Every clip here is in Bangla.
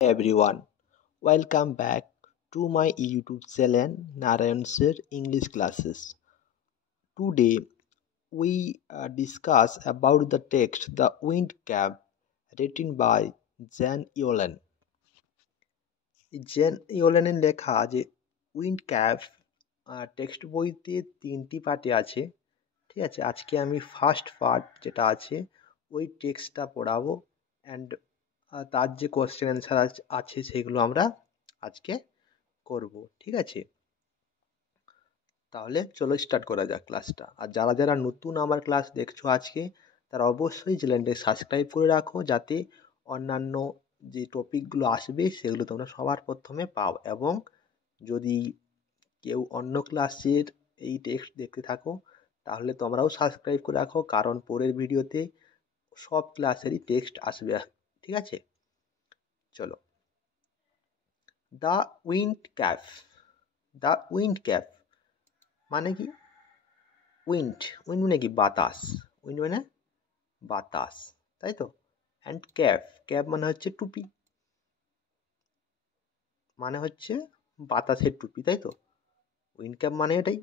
Everyone, welcome back to my YouTube channel Narayan Sir English Classes. Today we discuss about the text The Wind Cap written by Jan Yolen. Jan ইওলেনের লেখা যে উইন্ড ক্যাপ টেক্সট বইতে 3টি পার্টে আছে। ঠিক আছে, আজকে আমি ফার্স্ট পার্ট যেটা আছে ওই টেক্সটটা পড়াবো অ্যান্ড তার যে কোয়েশ্চেন অ্যান্সার আছে সেগুলো আমরা আজকে করব। ঠিক আছে, তাহলে চলো স্টার্ট করা যাক ক্লাসটা। আর যারা যারা নতুন আমার ক্লাস দেখছো আজকে, তারা অবশ্যই চ্যানেলটাকে সাবস্ক্রাইব করে রাখো, যাতে অন্যান্য যে টপিকগুলো আসবে সেগুলো তোমরা সবার প্রথমে পাও। এবং যদি কেউ অন্য ক্লাসের এই টেক্সট দেখতে থাকো, তাহলে তোমরাও সাবস্ক্রাইব করে রাখো, কারণ পরের ভিডিওতে সব ক্লাসেরই টেক্সট আসবে। ঠিক আছে, চলো। The wind cap. The wind cap মানে কি? উইন্ড উইন্ড মানে কি? বাতাস। উইন্ড মানে বাতাস, তাই তো। অ্যান্ড ক্যাপ, ক্যাপ মানে হচ্ছে টুপি, মানে হচ্ছে বাতাসের টুপি, তাই তো। উইন্ড ক্যাপ মানে এটাই।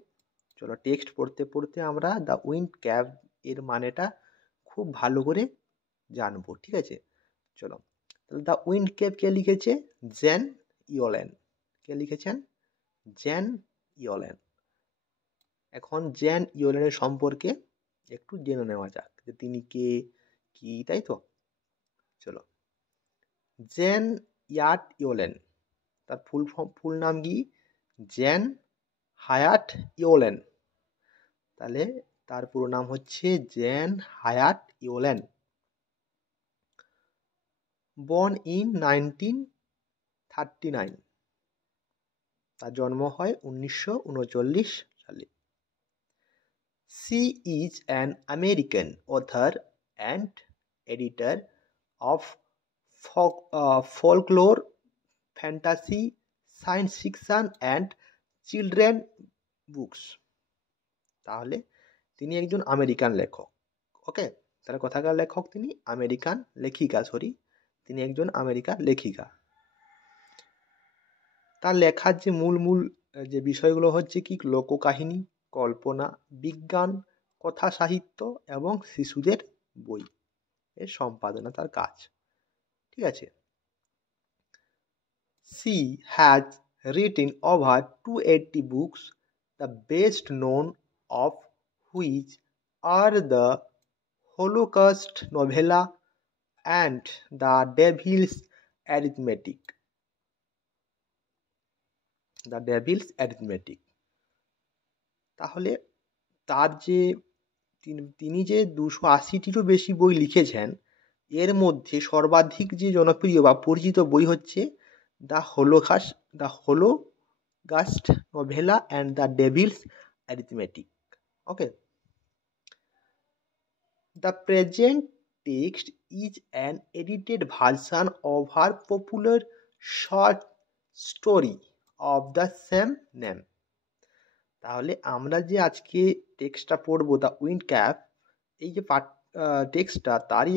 চলো, টেক্সট পড়তে পড়তে আমরা দ্য উইন্ড ক্যাপ এর মানেটা খুব ভালো করে জানবো। ঠিক আছে, চলো। তাহলে দ্য উইন্ড ক্যাপ কে লিখেছে? জ্যান ইওলেন। কে লিখেছেন? জ্যান ইওলেন। এখন জ্যান ইওলেনের সম্পর্কে একটু জেনে নেওয়া যাক যে তিনি কে, কি, তাই তো। চলো, জ্যান ইয়াট ইওলেন, তার ফুল নাম কি? Jan Hyatt Yolen. তাহলে তার পুরো নাম হচ্ছে Jan Hyatt Yolen. Born in 1939, তার জন্ম হয় 1939 সালে। She is an American author and editor of folklore, fantasy, science fiction and children books. তাহলে তিনি একজন আমেরিকান লেখক। ওকে, তাহলে কথাকার লেখক তিনি, আমেরিকান লেখিকা, তিনি একজন আমেরিকান লেখিকা। তার লেখার যে মূল যে বিষয়গুলো হচ্ছে কি? লোককাহিনী, কল্পনা, বিজ্ঞান, কথা সাহিত্য এবং শিশুদের বই এর সম্পাদনা তার কাজ। ঠিক আছে। She has written over 280 books, the best known of which are the Holocaust novella and the Devil's Arithmetic. The Devil's arithmetic. তাহলে তার যে তিনি যে 280টিরও বেশি বই লিখেছেন, এর মধ্যে সর্বাধিক যে জনপ্রিয় বা পরিচিত বই হচ্ছে the Holocaust novella and the Devil's arithmetic. Okay, the present text is an edited version of her popular short story of the same name. তাহলে আমরা যে আজকে টেক্সটটা পড়বো দ্য উইন্ড ক্যাপ, এই যে টেক্সটটা তারই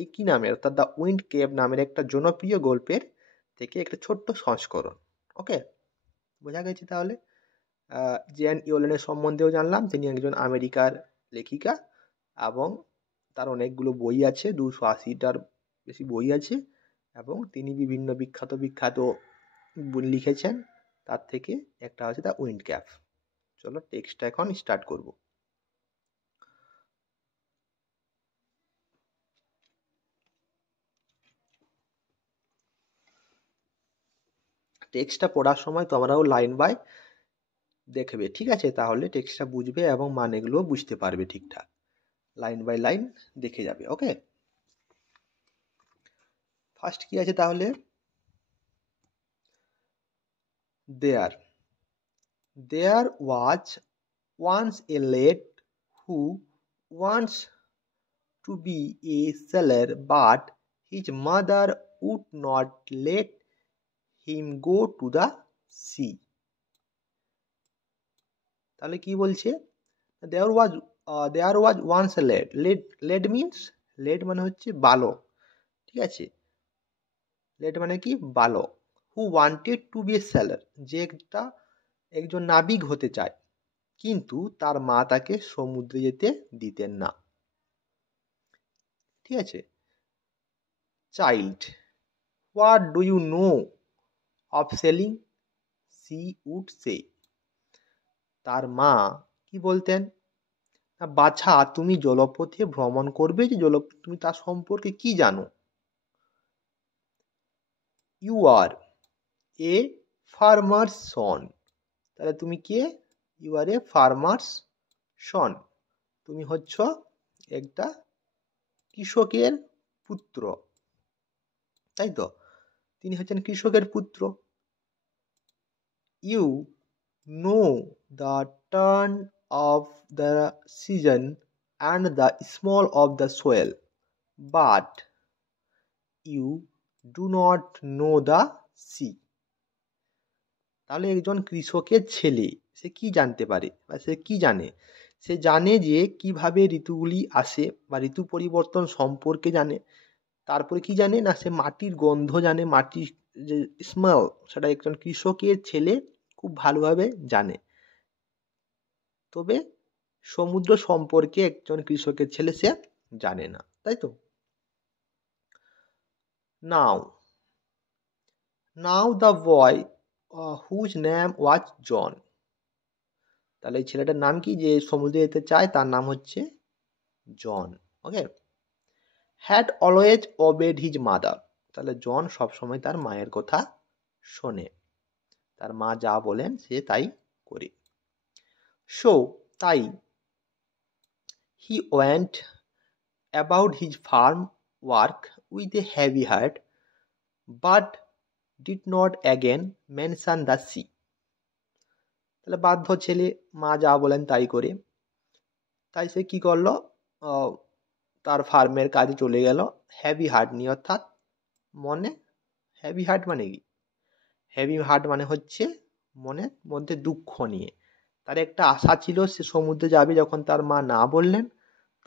এই কি নামের, অর্থাৎ দ্য উইন্ড ক্যাপ নামের একটা জনপ্রিয় গল্পের থেকে একটা ছোট্ট সংস্করণ। ওকে, বোঝা গেছে। তাহলে জেন ইওলেনের সম্বন্ধেও জানলাম, তিনি একজন আমেরিকার লেখিকা এবং তার অনেকগুলো বই আছে, 280টার বেশি বই আছে, এবং তিনি বিভিন্ন বিখ্যাত বই লিখেছেন। তার থেকে একটা হচ্ছে দ্য উইন্ড ক্যাপ। চলো, টেক্সটটা এখন স্টার্ট করব। টেক্সটটা পড়ার সময় তোমরাও লাইন বাই দেখবে। ঠিক আছে, তাহলে টেক্সটটা বুঝবে এবং মানেগুলো বুঝতে পারবে ঠিকঠাক। লাইন বাই লাইন দেখে যাবে। ওকে, ফার্স্ট কি আছে তাহলে? There was once a lad who wants to be a sailor, but his mother would not let him go to the sea. তাহলে কি বলছে? There was once a lad. Lad means, lad মানে হচ্ছে বালক। ঠিক আছে, লেট মানে কি বালক, who wanted to be a sailor, যে একজন নাবিক হতে চায়, কিন্তু তার মা তাকে সমুদ্রে যেতে দিতেন না। ঠিক আছে। Child, what do you know of sailing, she would say. তার মা কি বলতেন, না বাছা তুমি জলপথে ভ্রমণ করবে, যে তুমি তার সম্পর্কে কি জানো। ইউ আর এ ফার্মার্স সন, তাহলে তুমি কে, ইউ আর এ ফার্মার্স সন, তুমি হচ্ছ একটা কৃষকের পুত্র, তাই তো, তিনি হচ্ছেন কৃষকের পুত্র। You know the turn of the season and the smell of the soil, but you do not know the sea. তাহলে একজন কৃষকের ছেলে সে কি জানতে পারে বা সে কি জানে, সে জানে যে কিভাবে ঋতুগুলি আসে বা ঋতু পরিবর্তন সম্পর্কে জানে। তারপরে কি জানে, না সে মাটির গন্ধ জানে, মাটির যে স্মেল, সেটা একজন কৃষকের ছেলে খুব ভালোভাবে জানে। তবে সমুদ্র সম্পর্কে একজন কৃষকের ছেলে সে জানে না, তাই তো। Now now the boy whose name was John, তাহলে এই ছেলেটার নাম কি, যে সমুদ্রে যেতে চায়, তার নাম হচ্ছে John. Okay. Had always obeyed his mother, তাহলে জন সবসময় তার মায়ের কথা শোনে, তার মা যা বলেন সে তাই করে। সো তাই, he went about his farm work with a heavy heart, but did not again mention the sea. তাহলে বাধ্য ছেলে, মা যা বলেন তাই করে, তাই সে কি করলো, তার ফার্মের কাজে চলে গেল হেভি হার্ট নিয়ে, অর্থাৎ মনে, হেভি হার্ট মানে কি, হেভি হার্ট মানে হচ্ছে মনের মধ্যে দুঃখ নিয়ে। তার একটা আশা ছিল সে সমুদ্রে যাবে, যখন তার মা না বললেন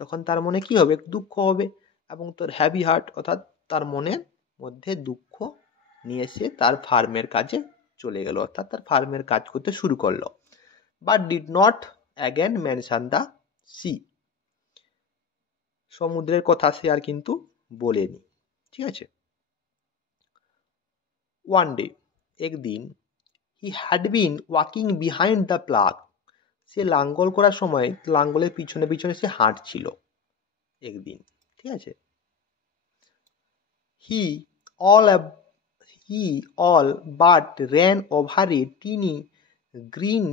তখন তার মনে কি হবে, দুঃখ হবে, এবং তার হেভি হার্ট অর্থাৎ তার মনের মধ্যে দুঃখ নিয়ে সে তার ফার্মের কাজে চলে গেল, অর্থাৎ তার ফার্মের কাজ করতে শুরু করলো। But did not again mention the sea, সমুদ্রের কথা সে আর কিন্তু বলেনি। ঠিক আছে। ওয়ান ডে, একদিন, he had been walking behind the plough, সে লাঙ্গল করার সময় লাঙ্গলের পিছনে পিছনে সে হাঁটছিল একদিন। ঠিক আছে। হি all he all but ran over a teeny green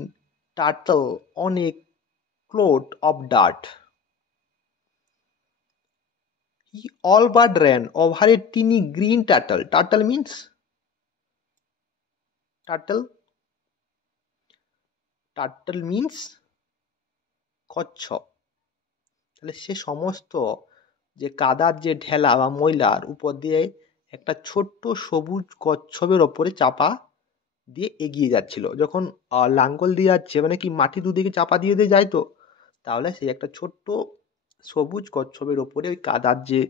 turtle on a clot of dirt. He all but ran over a teeny green turtle. Turtle means turtle. Turtle means কচ্ছপ। তাহলে সে সমস্ত যে কাদার যে ঢেলা বা ময়লার উপর দিয়ে একটা ছোট্ট সবুজ কচ্ছপের ওপরে চাপা দিয়ে এগিয়ে যাচ্ছিল। যখন লাঙ্গল দিয়ে যাচ্ছে মানে কি মাটি দুদিকে চাপা দিয়ে দিয়ে যায় তো, তাহলে সেই একটা ছোট্ট সবুজ কচ্ছপের ওপরে ওই কাদার যে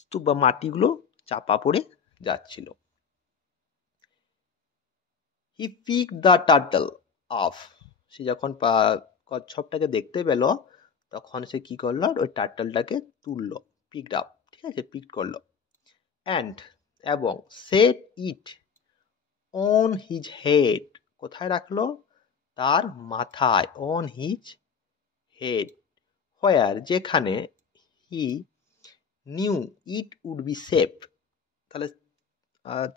স্তূপ বা মাটিগুলো চাপা পড়ে যাচ্ছিল। He pick the turtle off, সে যখন কচ্ছপটাকে দেখতে পেল তখন সে কি করলো, ওই টার্টলটাকে তুললো, পিকড আপ। ঠিক আছে, পিক করলো। অ্যান্ড এবং set it on his head, কোথায় রাখলো, তার মাথায়, অন হিজ হেড, হোয়ার যেখানে, he knew it would be safe, তাহলে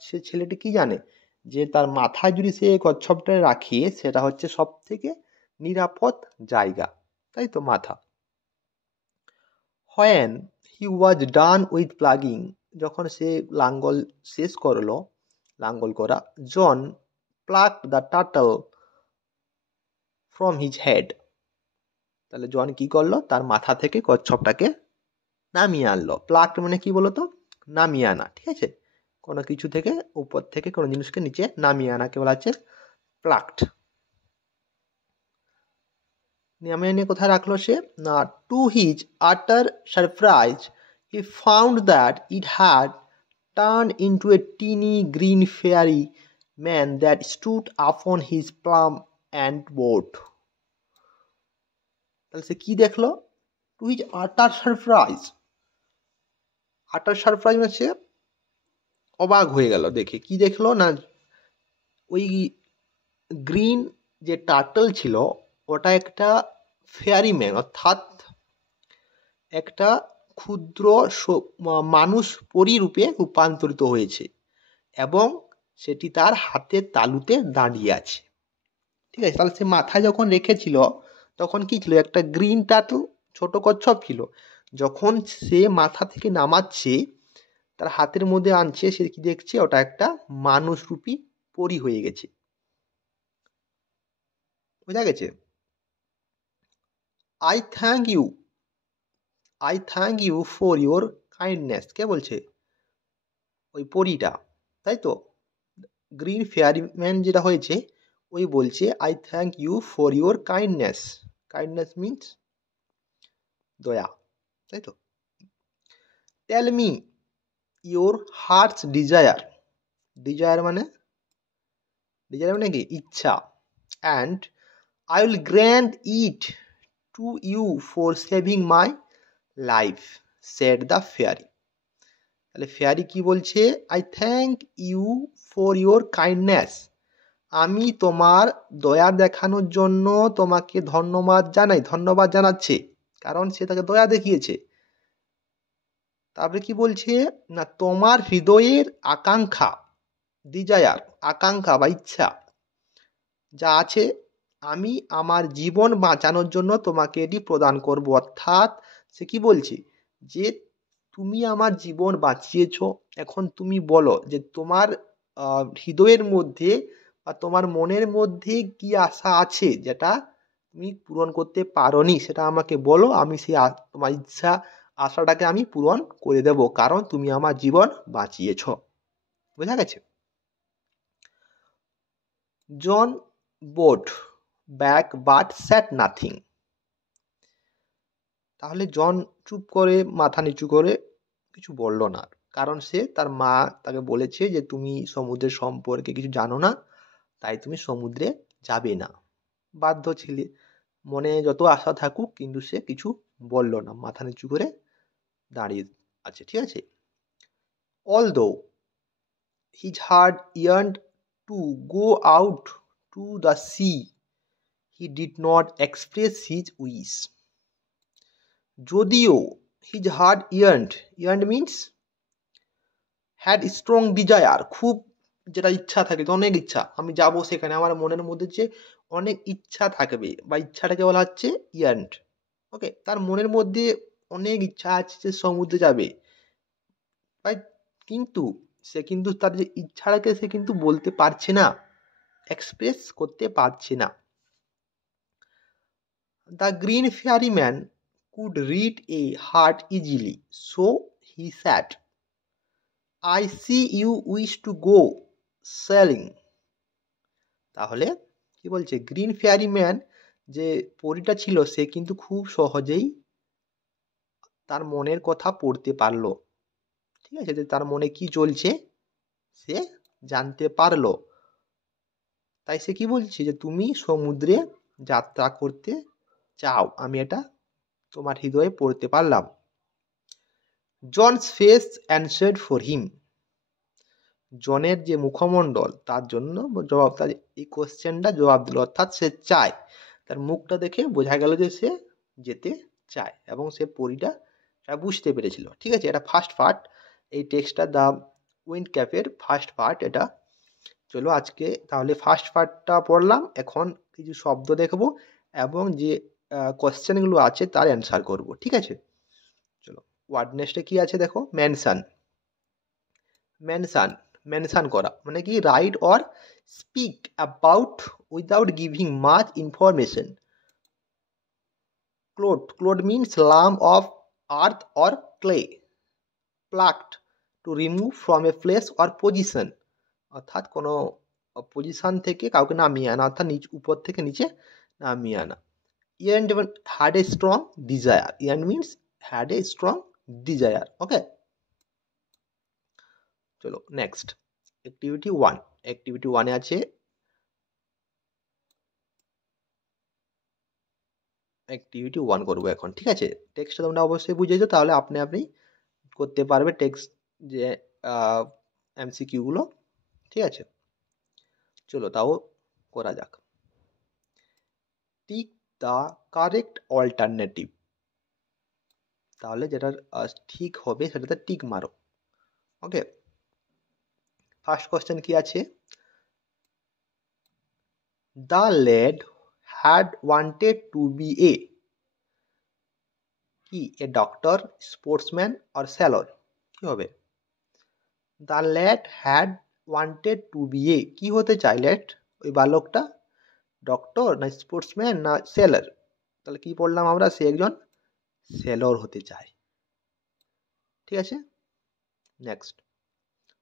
সে ছেলেটি কি জানে, যে তার মাথায় যদি সে কচ্ছপটা রাখে সেটা হচ্ছে সব থেকে নিরাপদ জায়গা, তাই তো, মাথা। When he was done with ploughing, যখন সে লাঙ্গল শেষ করলো, লাঙ্গল করা, John pluck the turtle from his head, তাহলে জন কি করলো, তার মাথা থেকে কচ্ছপটাকে নামিয়ে আনলো। প্লাগ মানে কি বলতো, নামিয়ে আনা। ঠিক আছে, কোনো কিছু থেকে উপর থেকে কোনো জিনিসকে নিচে নামিয়ে আনাকে বলা হচ্ছে প্লাগড। নামিয়ে এনে কোথায় রাখলো সে, না টু হিজ আটার surprise he found that it had turned into a teeny green fairy man that stood upon his plum and boat. তাহলে সে কি দেখলো? টু হিজ আটার সারপ্রাইজ মানে সে অবাক হয়ে গেল দেখে। কি দেখলো না, ওই গ্রিন যে টার্টল ছিল ওটা একটা ফেয়ারিম্যান, অর্থাৎ একটা ক্ষুদ্র মানুষ পরী রূপে রূপান্তরিত হয়েছে এবং সেটি তার হাতের তালুতে দাঁড়িয়ে আছে। ঠিক আছে, তাহলে সে মাথায় যখন রেখেছিল তখন কি ছিল? একটা গ্রিন টার্টল, ছোট কচ্ছপ ছিল। যখন সে মাথা থেকে নামাচ্ছে, তার হাতের মধ্যে আনছে, সে কি দেখছে? ওটা একটা মানুষরূপী পরী হয়ে গেছে। বোঝা গেছে? I thank you for your kindness. কে বলছে? ওই পরীটা, তাই তো। গ্রিন ফেয়ারিম্যান যেটা হয়েছে ওই বলছে I thank you for your kindness. Kindness means দয়া, তাই তো। Tell me your heart's desire. Desire মানে কি? ইচ্ছা। And I will grant it to you for saving my life, said the fairy. তাহলে ফেয়ারি কি বলছে? I thank you for your kindness. আমি তোমার দয়া দেখানোর জন্য তোমাকে ধন্যবাদ জানাচ্ছে, কারণ সে তাকে দয়া দেখিয়েছে। তারপরে কি বলছে না, তোমার হৃদয়ের আকাঙ্ক্ষা, ডিজায়ার, আকাঙ্ক্ষা বা ইচ্ছা যা আছে, আমি আমার জীবন বাঁচানোর জন্য তোমাকে এটি প্রদান করব। অর্থাৎ সে কি বলছে? যে তুমি আমার জীবন বাঁচিয়েছ, এখন তুমি বলো যে তোমার হৃদয়ের মধ্যে বা তোমার মনের মধ্যে কি আশা আছে যেটা তুমি পূরণ করতে পারোনি, সেটা আমাকে বলো। আমি সেই তোমার ইচ্ছা, আশাটাকে আমি পূরণ করে দেব, কারণ তুমি আমার জীবন বাঁচিয়েছ। বোঝা গেছে? John bowed back but said nothing. তাহলে জন চুপ করে, মাথা নিচু করে কিছু বলল না, কারণ সে, তার মা তাকে বলেছে যে তুমি সমুদ্রের সম্পর্কে কিছু জানো না, তাই তুমি সমুদ্রে যাবে না। বাধ্য ছিলে, মনে যত আশা থাকুক, কিন্তু সে কিছু বলল না, মাথা নিচু করে দাঁড়িয়ে আছে। ঠিক আছে। Although his heart yearned to go out to the sea, he did not express his wish. যদিও his heart yearned means had strong desire, খুব যেটা ইচ্ছা থাকে, অনেক ইচ্ছা, আমি যাব সেখানে, আমার মনের মধ্যে যে অনেক ইচ্ছা থাকবে, বা ইচ্ছাটাকে বলা হচ্ছে yearned। ওকে, তার মনের মধ্যে অনেক ইচ্ছা আছে যে সমুদ্রে যাবে, কিন্তু সে কিন্তু তার যে ইচ্ছাটাকে সে কিন্তু বলতে পারছে না, এক্সপ্রেস করতে পারছে না। The green fairy man could read a heart easily, so he sad, I see you wish to go sailing. তাহলে কি বলছে? গ্রিন ফেয়ারি ম্যান যে পরীটা ছিল, সে কিন্তু খুব সহজেই তার মনের কথা পড়তে পারলো। ঠিক আছে, যে তার মনে কি চলছে সে জানতে পারলো। তাই সে কি বলছে? যে তুমি সমুদ্রে যাত্রা করতে চাও, আমি এটা তোমার হৃদয়ে পড়তে পারলাম। John's face answered for him. জনের যে মুখমণ্ডল তার জন্য জবাব, তার এই কোশ্চেনটা জবাব দিল, অর্থাৎ সে চায়। তার মুখটা দেখে বোঝা গেল যে সে যেতে চায়, এবং সে পরীটা বুঝতে পেরেছিল। ঠিক আছে, এটা ফার্স্ট পার্ট। এই টেক্সটটা দ্য উইন্ড ক্যাফের ফার্স্ট পার্ট এটা। চলো আজকে তাহলে ফার্স্ট পার্টটা পড়লাম, এখন কিছু শব্দ দেখবো এবং যে কোশ্চেনগুলো আছে তার অ্যান্সার করব। ঠিক আছে, চলো। ওয়ার্ড নেক্সটে কি আছে দেখো? মেনশন। মেনশন, মেনশন করা মানে কি? Right or speak about without giving much information. Clot means lump of earth or clay. Plucked, to remove from a place or position, অর্থাৎ কোনো পজিশন থেকে কাউকে নামিয়ে আনা, অর্থাৎ উপর থেকে নিচে নামিয়ে আনা। yearned had a strong desire. yearned means had a strong desire. Okay, চলো নেক্সট অ্যাক্টিভিটি 1। অ্যাক্টিভিটি 1 এ আছে অ্যাক্টিভিটি 1 করব এখন, ঠিক আছে। টেক্সটটা তোমরা অবশ্যই বুঝেছো, তাহলে আপনি করতে পারবে টেক্সট যে এমসিকিউ গুলো, ঠিক আছে। চলো তাও করা যাক। টিক দ্য কারেক্ট অল্টারনেটিভ, তাহলে যেটা ঠিক হবে সেটাতে টিক মারো। ওকে, ফার্স্ট কোশ্চেন কি আছে? The lad had wanted to be a doctor, sportsman or sailor? কি হবে? The lad had wanted to be কি হতে চায় লেড, ওই বালকটা? ডক্টর না স্পোর্টসম্যান না সেলর? তাহলে কি পড়লাম আমরা? সে একজন সেলর হতে চায়, ঠিক আছে। Next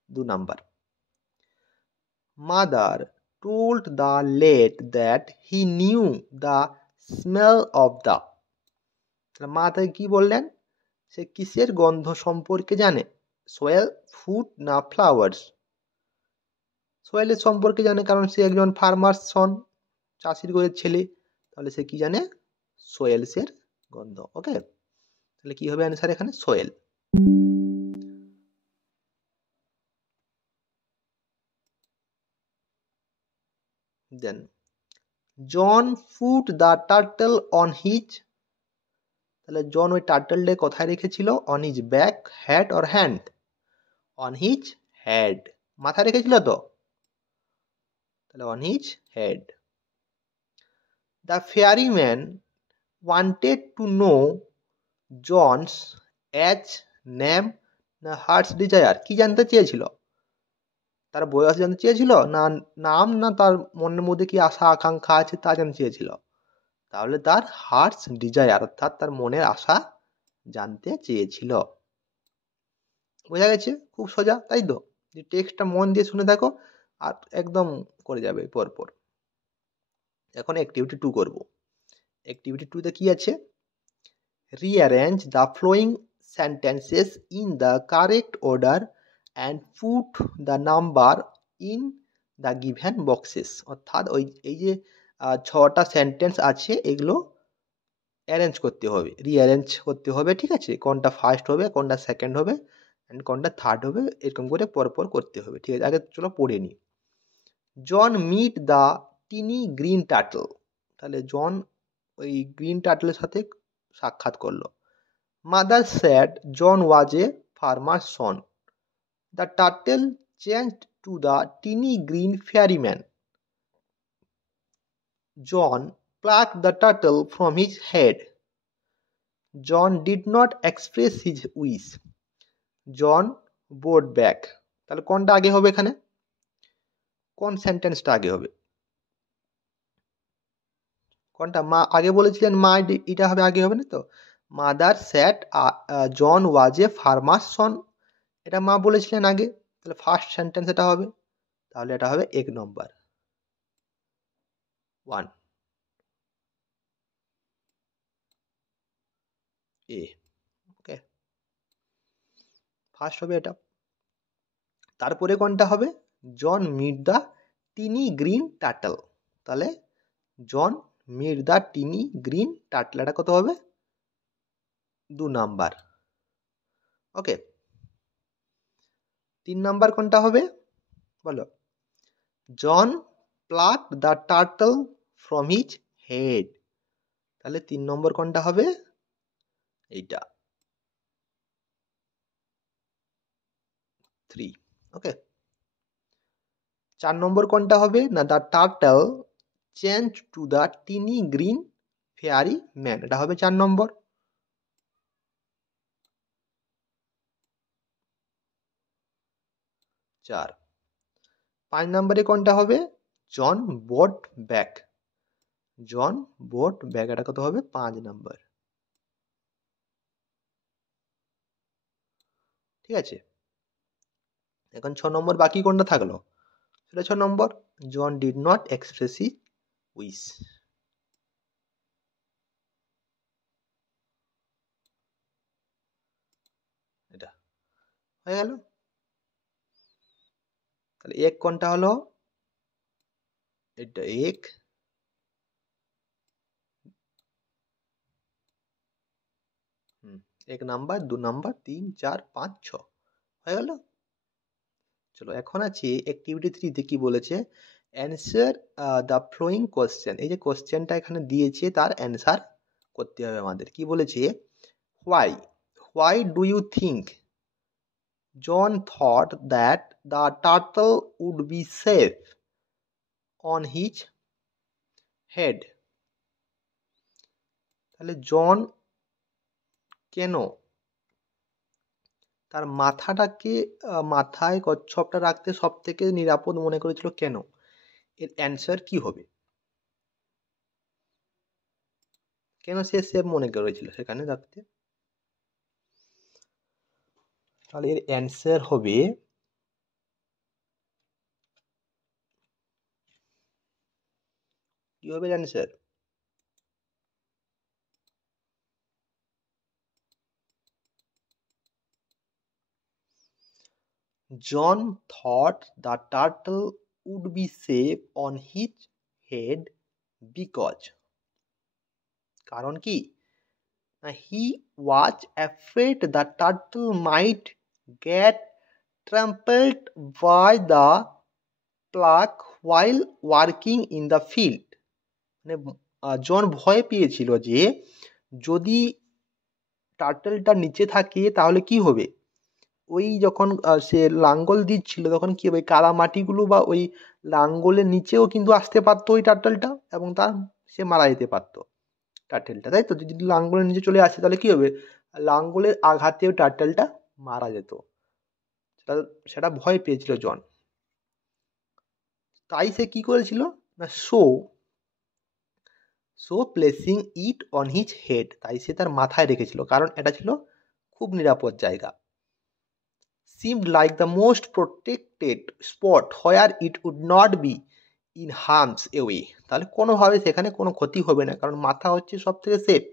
2 number. Mother told the lad that he knew the smell of the, মা তাকে কি বললেন? সে কিসের গন্ধ সম্পর্কে জানে? সোয়েল, ফুড না ফ্লাওয়ার্স? সোয়েলের সম্পর্কে জানে, কারণ সে একজন ফার্মার সন, চাষির ঘরের ছেলে। তাহলে সে কি জানে? সোয়েলসের গন্ধ। ওকে, তাহলে কি হবে অ্যান্সার এখানে? Soil. Then John put the turtle on his, তাহলে জন ওই টার্টলটা কোথায় রেখেছিল? On his back, head or hand? On his head, মাথায় রেখেছিল তো, তাহলে on his head. The fairyman wanted to know John's age, name না হার্টস ডিজায়ার? কি জানতে চেয়েছিল? তার বয়স জানতে চেয়েছিল, না নাম, না তার মনের মধ্যে কি আশা আকাঙ্ক্ষা আছে তা জানতে চেয়েছিল? তাহলে তার হার্টস ডিজায়ার, অর্থাৎ তার মনের আশা জানতে চেয়েছিল। বোঝা গেছে? খুব সোজা, তাই তো? যে টেক্সটটা মন দিয়ে শুনে থাকো আর একদম করে যাবে পরপর। এখন অ্যাক্টিভিটি 2 করব। অ্যাক্টিভিটি 2 তে কি আছে? Rearrange the following sentences in the correct order and put the number in the given boxes. অর্থাৎ এই যে 6টা সেন্টেন্স আছে, এগুলো অ্যারেঞ্জ করতে হবে, রিঅ্যারেঞ্জ করতে হবে, ঠিক আছে। কোনটা ফার্স্ট হবে, কোনটা সেকেন্ড হবে, অ্যান্ড কোনটা থার্ড হবে, এরকম করে পরপর করতে হবে, ঠিক আছে। আগে চলো পড়ে নিই। John meet the tiny green turtle, তাহলে জন ওই গ্রিন টার্টলের সাথে সাক্ষাৎ করলো। Mother said John was a farmer son. The turtle changed to the tiny green fairyman. John plucked the turtle from his head. John did not express his wish. John brought back. তাহলে কোনটা আগে হবে এখানে? কোন সেন্টেন্সটা আগে হবে? কোনটা? মা আগে বলেছিলেন, মা এটা হবে আগে হবে না তো? Mother SAT John was a farmer সন, এটা মা বলেছিলেন আগে, তাহলে ফার্স্ট সেন্টেন্স এটা হবে। তাহলে এটা হবে 1 নম্বর, 1 এ। ওকে, ফার্স্ট হবে এটা। তারপরে কোনটা হবে? John meet the tiny green turtle, তাহলে John meet the tiny green turtle, এটা কত হবে? 2 নাম্বার। ওকে, 3 নাম্বার কোনটা হবে বলো? John pluck the turtle from his head, তাহলে 3 নম্বর কোনটা হবে? এইটা, 3। ওকে, 4 নম্বর কোনটা হবে? না the turtle change to the tiny green fairy man, এটা হবে 4 নম্বর। 4। 5 নম্বরে কোনটা হবে? জন বোট ব্যাক, জন বোট ব্যাক, এটা কত হবে? 5 নম্বর, ঠিক আছে। এখন 6 নম্বর বাকি কোনটা থাকলো? সেটা 6 নম্বর, John did not express his wish. এটা হয়ে গেল। তাহলে এক কোনটা হলো? এটা এক, এক নাম্বার, 2 নাম্বার, 3, 4, 5, 6 হয়ে গেল। চলো এখন আছে অ্যাক্টিভিটি 3 তে কি বলেছে, অ্যানসার দ্য ফ্লোয়িং কোশ্চেন। এই যে কোশ্চেনটা এখানে দিয়েছে তার অ্যান্সার করতে হবে আমাদের। কি বলেছে, why why do you think John thought that the turtle would be safe on his head. তাহলে জন কেন তার মাথাটাকে মাথায় কচ্ছপটা রাখতে সব থেকে নিরাপদ মনে করেছিল, কেন? এর অ্যান্সার কি হবে? কেন সে সেফ মনে করেছিল সেখানে রাখতে? তাহলে এর অ্যান্সার হবে, কি হবে answer? John thought the turtle would be safe on his head because, কারণ কি, he was afraid the turtle might get trampled by the plough while working in the field. মানে জন ভয় পেয়েছিল যে যদি টার্টলটা নিচে থাকে তাহলে কি হবে, ওই যখন সে লাঙ্গল দিচ্ছিল তখন কি হবে, কাদা মাটিগুলো বা ওই লাঙ্গলের নিচেও কিন্তু আসতে পারতো ওই টার্টলটা, এবং তার সে মারা যেতে পারতো টার্টেলটা, তাই তো? যদি লাঙ্গলের নিচে চলে আসে তাহলে কি হবে, লাঙ্গলের আঘাতেও টার্টলটা মারা যেত। সেটা সেটা ভয় পেয়েছিল জন। তাই সে কি করেছিল না, so placing it on his head, তাই সে তার মাথায় রেখেছিল, কারণ এটা ছিল খুব নিরাপদ জায়গা। seemed like the most protected spot where it would not be in harm's way, তাহলে কোনোভাবে সেখানে কোনো ক্ষতি হবে না, কারণ মাথা হচ্ছে সব থেকে সেফ,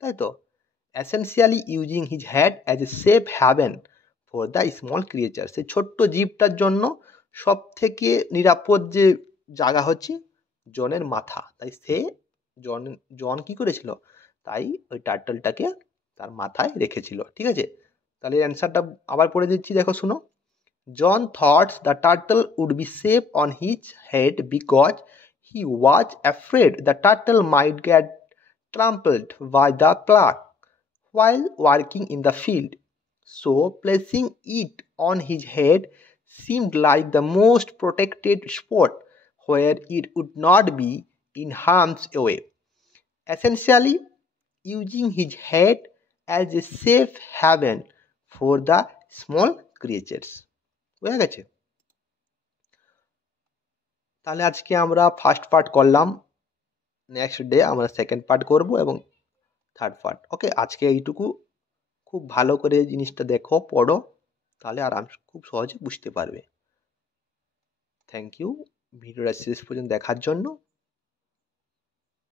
তাই তো? essentially using his head as a safe haven for the small creature, সেই ছোট্ট জীবটার জন্য সব থেকে নিরাপদ যে জায়গা হচ্ছে জনের মাথা, তাই সে জন জন কি করেছিল, তাই ওই টার্টলটাকে তার মাথায় রেখেছিল। ঠিক আছে, তাহলে অ্যান্সারটা আবার পড়ে দিচ্ছি, দেখো শুনো। John thoughts the turtle would be safe on his head because he was afraid the turtle might get trampled by the plough while working in the field. So placing it on his head seemed like the most protected spot where it would not be in harm's way. Essentially, using his head as a safe haven for the small creatures. বুঝা গেছে? তাহলে আজকে আমরা ফার্স্ট পার্ট করলাম, নেক্সট ডে আমরা সেকেন্ড পার্ট করব এবং থার্ড পার্ট। ওকে, আজকে এইটুকু। খুব ভালো করে জিনিসটা দেখো, পড়ো, তাহলে আরাম খুব সহজে বুঝতে পারবে। থ্যাংক ইউ ভিডিওটা শেষ পর্যন্ত দেখার জন্য।